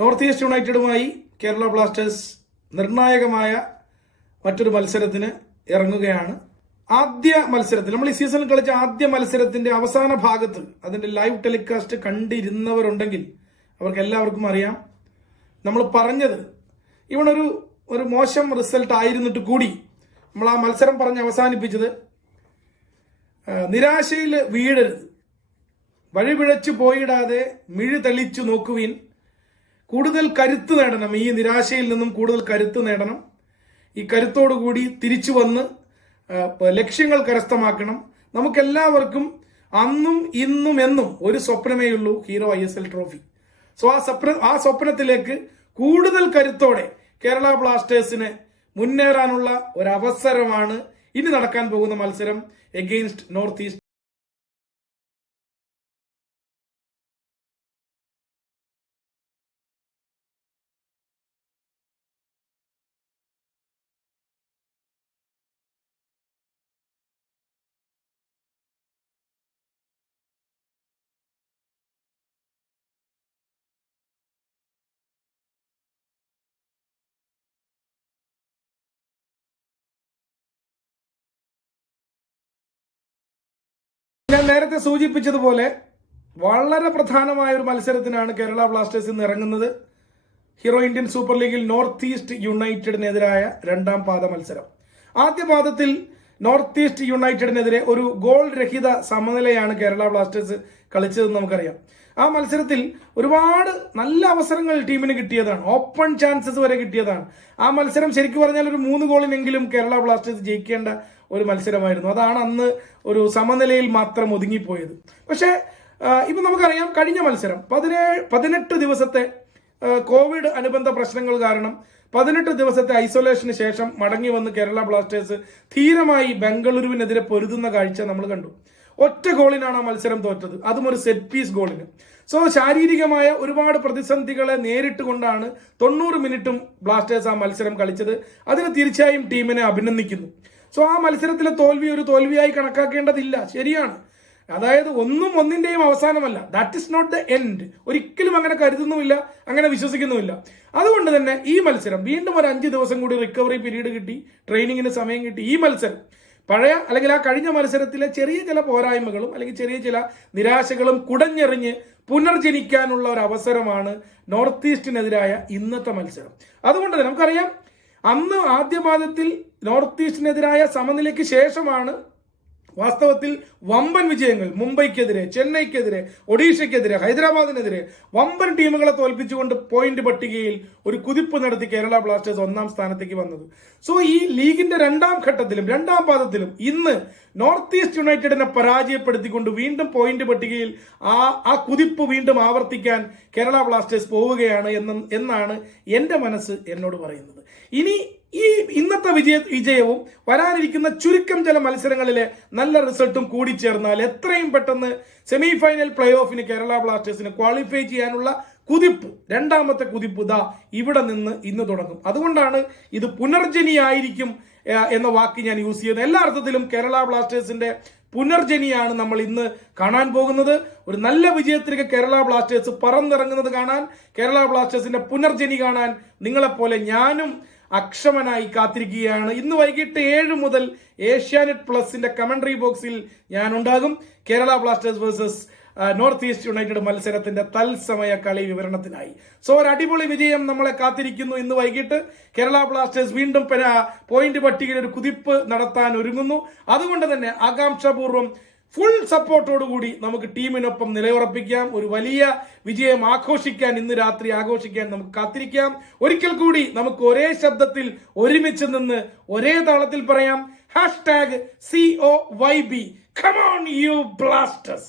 North east യുണൈറ്റഡുമായി Kerala Blasters നിർണായകമായ മറ്റൊരു മത്സരത്തിന് ഇറങ്ങുകയാണ്. ആദ്യ മത്സരത്തിൽ നമ്മൾ ഈ സീസണിൽ കളിച്ച ആദ്യ മത്സരത്തിന്റെ അവസാന ഭാഗത്ത് അതിന്റെ ലൈവ് ടെലികാസ്റ്റ് കണ്ടിരുന്നവരുണ്ടെങ്കിൽ അവർക്ക് എല്ലാവർക്കും അറിയാം, നമ്മൾ പറഞ്ഞത് ഒരു മോശം റിസൾട്ട് ആയിരുന്നിട്ട് കൂടി നമ്മൾ ആ മത്സരം പറഞ്ഞ് അവസാനിപ്പിച്ചത് നിരാശയിൽ വീഴരുത്, വഴിപിഴച്ചു പോയിടാതെ മിഴി തെളിച്ചു നോക്കുവിൻ, കൂടുതൽ കരുത്ത് നേടണം, ഈ നിരാശയിൽ നിന്നും കൂടുതൽ കരുത്ത് നേടണം, ഈ കരുത്തോടുകൂടി തിരിച്ചു വന്ന് ലക്ഷ്യങ്ങൾ കരസ്ഥമാക്കണം. നമുക്കെല്ലാവർക്കും അന്നും ഇന്നും എന്നും ഒരു സ്വപ്നമേ ഉള്ളൂ, ഹീറോ ISL ട്രോഫി. സോ ആ സ്വപ്നത്തിലേക്ക് കൂടുതൽ കരുത്തോടെ കേരള ബ്ലാസ്റ്റേഴ്സിന് മുന്നേറാനുള്ള ഒരു അവസരമാണ് ഇനി നടക്കാൻ പോകുന്ന മത്സരം എഗെയിൻസ്റ്റ് നോർത്ത് ഈസ്റ്റ്. ഞാൻ നേരത്തെ സൂചിപ്പിച്ചതുപോലെ വളരെ പ്രധാനമായ ഒരു മത്സരത്തിനാണ് കേരള ബ്ലാസ്റ്റേഴ്സ് ഇന്ന് ഇറങ്ങുന്നത്. ഹീറോ ഇന്ത്യൻ സൂപ്പർ ലീഗിൽ നോർത്ത് ഈസ്റ്റ് യുണൈറ്റഡിനെതിരായ രണ്ടാം പാദ മത്സരം. ആദ്യ പാദത്തിൽ നോർത്ത് ഈസ്റ്റ് യുണൈറ്റഡിനെതിരെ ഒരു ഗോൾ രഹിത സമനിലയാണ് കേരള ബ്ലാസ്റ്റേഴ്സ് കളിച്ചതെന്ന് നമുക്കറിയാം. ആ മത്സരത്തിൽ ഒരുപാട് നല്ല അവസരങ്ങൾ ടീമിന് കിട്ടിയതാണ്, ഓപ്പൺ ചാൻസസ് വരെ കിട്ടിയതാണ്. ആ മത്സരം ശരിക്കും പറഞ്ഞാൽ ഒരു 3 ഗോളിനെങ്കിലും കേരള ബ്ലാസ്റ്റേഴ്സ് ജയിക്കേണ്ട ഒരു മത്സരമായിരുന്നു. അതാണ് അന്ന് ഒരു സമനിലയിൽ മാത്രം ഒതുങ്ങിപ്പോയത്. പക്ഷേ ഇപ്പൊ നമുക്കറിയാം, കഴിഞ്ഞ മത്സരം 18 ദിവസത്തെ കോവിഡ് അനുബന്ധ പ്രശ്നങ്ങൾ കാരണം 18 ദിവസത്തെ ഐസൊലേഷന് ശേഷം മടങ്ങി വന്ന് കേരള ബ്ലാസ്റ്റേഴ്സ് ധീരമായി ബംഗളൂരുവിനെതിരെ പൊരുതുന്ന കാഴ്ച നമ്മൾ കണ്ടു. ഒറ്റ ഗോളിനാണ് ആ മത്സരം തോറ്റത്, അതും ഒരു സെറ്റ് പീസ് ഗോളിന്. സോ ശാരീരികമായ ഒരുപാട് പ്രതിസന്ധികളെ നേരിട്ട് കൊണ്ടാണ് 90 മിനിറ്റും ബ്ലാസ്റ്റേഴ്സ് ആ മത്സരം കളിച്ചത്. അതിന് തീർച്ചയായും ടീമിനെ അഭിനന്ദിക്കുന്നു. സോ ആ മത്സരത്തിലെ തോൽവി ഒരു തോൽവിയായി കണക്കാക്കേണ്ടതില്ല, ശരിയാണ്. അതായത് ഒന്നിന്റെയും അവസാനമല്ല, that is not the end. ഒരിക്കലും അങ്ങനെ കരുതുന്നുമില്ല, അങ്ങനെ വിശ്വസിക്കുന്നുമില്ല. അതുകൊണ്ട് തന്നെ ഈ മത്സരം വീണ്ടും ഒരു 5 ദിവസം കൂടി റിക്കവറി പീരീഡ് കിട്ടി, ട്രെയിനിങ്ങിന് സമയം കിട്ടി. ഈ മത്സരം പഴയ അല്ലെങ്കിൽ ആ കഴിഞ്ഞ മത്സരത്തിലെ ചെറിയ ചില പോരായ്മകളും അല്ലെങ്കിൽ ചെറിയ ചില നിരാശകളും കുടഞ്ഞെറിഞ്ഞ് പുനർജനിക്കാനുള്ള ഒരു അവസരമാണ് നോർത്ത് ഈസ്റ്റിനെതിരായ ഇന്നത്തെ മത്സരം. അതുകൊണ്ട് തന്നെ നമുക്കറിയാം, അന്ന് ആദ്യ പാദത്തിൽ നോർത്ത് ഈസ്റ്റിനെതിരായ സമനിലയ്ക്ക് ശേഷമാണ് വാസ്തവത്തിൽ വമ്പൻ വിജയങ്ങൾ മുംബൈക്കെതിരെ, ചെന്നൈക്കെതിരെ, ഒഡീഷയ്ക്കെതിരെ, ഹൈദരാബാദിനെതിരെ വമ്പൻ ടീമുകളെ തോൽപ്പിച്ചുകൊണ്ട് പോയിന്റ് പട്ടികയിൽ ഒരു കുതിപ്പ് നടത്തി കേരള ബ്ലാസ്റ്റേഴ്സ് 1ാം സ്ഥാനത്തേക്ക് വന്നത്. സോ ഈ ലീഗിന്റെ 2ാം ഘട്ടത്തിലും 2ാം പാദത്തിലും ഇന്ന് നോർത്ത് ഈസ്റ്റ് യുണൈറ്റഡിനെ പരാജയപ്പെടുത്തിക്കൊണ്ട് വീണ്ടും പോയിന്റ് പട്ടികയിൽ ആ കുതിപ്പ് വീണ്ടും ആവർത്തിക്കാൻ കേരള ബ്ലാസ്റ്റേഴ്സ് പോവുകയാണ് എന്നാണ് എന്റെ മനസ്സ് എന്നോട് പറയുന്നത്. ഇനി ഈ ഇന്നത്തെ വിജയവും വരാനിരിക്കുന്ന ചുരുക്കം ചില മത്സരങ്ങളിലെ നല്ല റിസൾട്ടും കൂടി ചേർന്നാൽ എത്രയും പെട്ടെന്ന് സെമി ഫൈനൽ പ്ലേ ഓഫിന് കേരള ബ്ലാസ്റ്റേഴ്സിന് ക്വാളിഫൈ ചെയ്യാനുള്ള കുതിപ്പ്, 2ാമത്തെ കുതിപ്പ് ഇവിടെ നിന്ന് ഇന്ന് തുടങ്ങും. അതുകൊണ്ടാണ് ഇത് പുനർജനിയായിരിക്കും എന്ന വാക്ക് ഞാൻ യൂസ് ചെയ്യുന്നത്. എല്ലാ അർത്ഥത്തിലും കേരള ബ്ലാസ്റ്റേഴ്സിന്റെ പുനർജനിയാണ് നമ്മൾ ഇന്ന് കാണാൻ പോകുന്നത്. ഒരു നല്ല വിജയത്തിലേക്ക് കേരള ബ്ലാസ്റ്റേഴ്സ് പറന്നിറങ്ങുന്നത് കാണാൻ, കേരള ബ്ലാസ്റ്റേഴ്സിന്റെ പുനർജനി കാണാൻ നിങ്ങളെപ്പോലെ ഞാനും അക്ഷമനായി കാത്തിരിക്കുകയാണ്. ഇന്ന് വൈകിട്ട് 7 മുതൽ ഏഷ്യാനെറ്റ് പ്ലസിന്റെ കമന്ററി ബോക്സിൽ ഞാൻ ഉണ്ടാകും. Kerala Blasters versus north east United മത്സരത്തിന്റെ തത്സമയ കളി വിവരണത്തിനായി. സോ ഒരു അടിപൊളി വിജയം നമ്മളെ കാത്തിരിക്കുന്നു. ഇന്ന് വൈകിട്ട് കേരള ബ്ലാസ്റ്റേഴ്സ് വീണ്ടും പോയിന്റ് പട്ടികയിൽ ഒരു കുതിപ്പ് നടത്താൻ ഒരുങ്ങുന്നു. അതുകൊണ്ട് തന്നെ ആകാംക്ഷാപൂർവ്വം ഫുൾ സപ്പോർട്ടോടുകൂടി നമുക്ക് ടീമിനൊപ്പം നിലയുറപ്പിക്കാം. ഒരു വലിയ വിജയം ആഘോഷിക്കാൻ, ഇന്ന് രാത്രി ആഘോഷിക്കാൻ നമുക്ക് കാത്തിരിക്കാം. ഒരിക്കൽ കൂടി നമുക്ക് ഒരേ ശബ്ദത്തിൽ ഒരുമിച്ച് നിന്ന് ഒരേ താളത്തിൽ പറയാം, #COYB. Come on you Blasters.